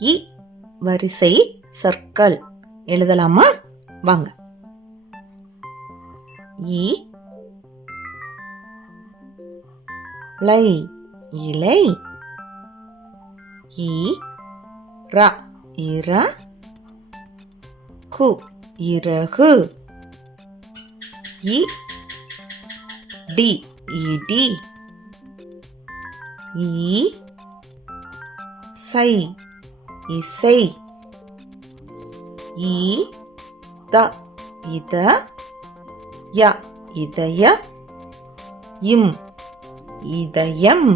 இ வரிசை சொற்கள் எழுதலாமா? வாங்க. இ லை இலை. இ ரா இர. கு இறகு. இ டி இடி. இ சை இசை. இ த இத. ய இதய. இம் இதயம்.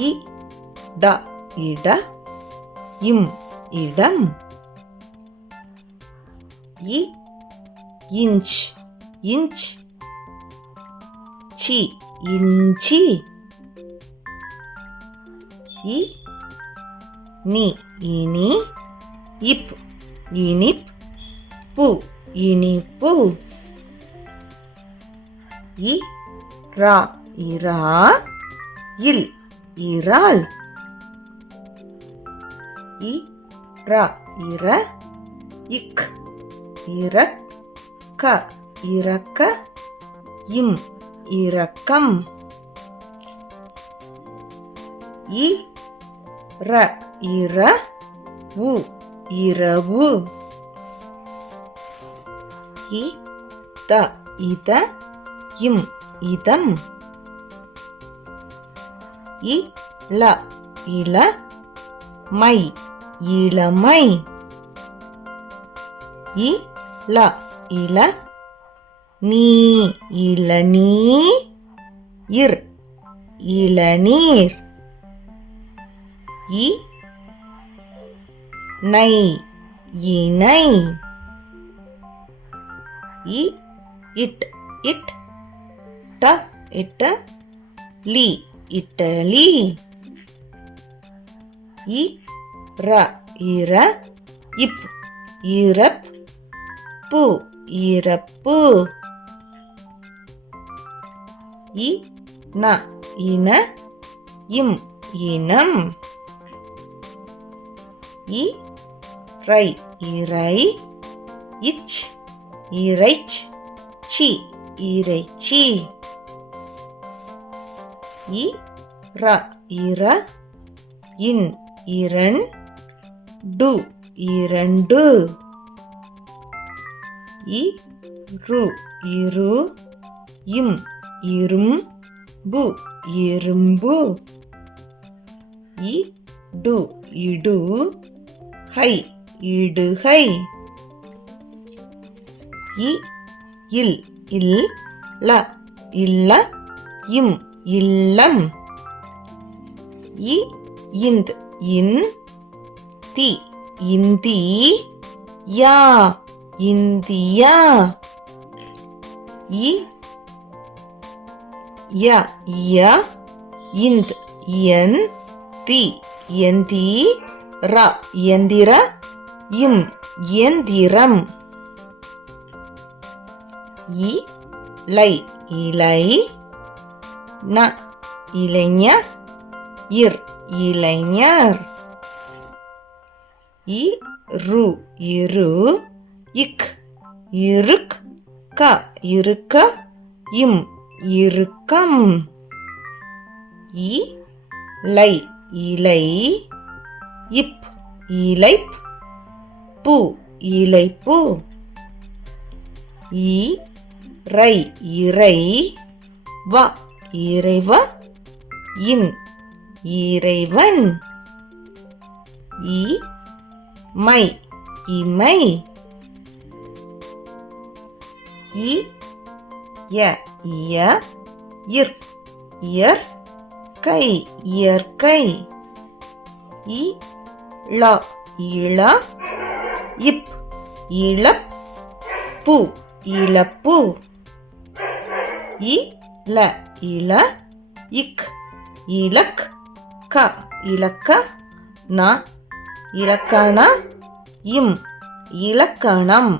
இ ட இட. இம் இடம். இ இன்ச் இன்ச். சி இஞ்சி. இ நி இனி. இப் இனிப். பு இனிப்பு. இ ரா இரா. இல் இறால். இ ரா இர. இக் இறக். க இறக்க. இம் இரக்கம். இ ர இர. உ இரவு. இ த இத. இம் இதம். இ ல இல. மை இளமை. இ ல இல. நீ இளநீ. இர் இளநீர். இ நை இணை. இ இட் இட். ட இட்ட. லி இட்டலி. இ ர இர. இப் இறப். பு இறப்பு. இ ந இன. இம் இனம். இ ரை இறை. இச் இறைச். சி இறைச்சி. இ ர இர. இன் இரண். டு இரண்டு. இ ரு இரு. இம் இரும். பு இரும்பு. இ டு இடு. ஹை இடுகை. இ இல் இல். ல இல்ல. இம் இல்லம். இ இந்த் இன். தி இந்தி. யா இந்தியா. இ ய இய. இந்த் இயன். தி இயந்தி. ர இயந்திர. இம் இயந்திரம். இ லை இலை. ந இளைஞ. இர் இளைஞர். இ ரு இரு. இக் இருக்கு. க இருக்க. இம் இறுக்கம். இ லை இலை. இப் இலைப். பு இலைப்பு. இ ரை இறை. வ இறைவ. இன் இறைவன். இ மை இமை. இ ய இய. இர் இயற். கை இயற்கை. இ ள இள. இப் இளப். பு இழப்பு. இ ல இல. இக் இலக். க இலக்க. ந இலக்கண. இம் இலக்கணம்.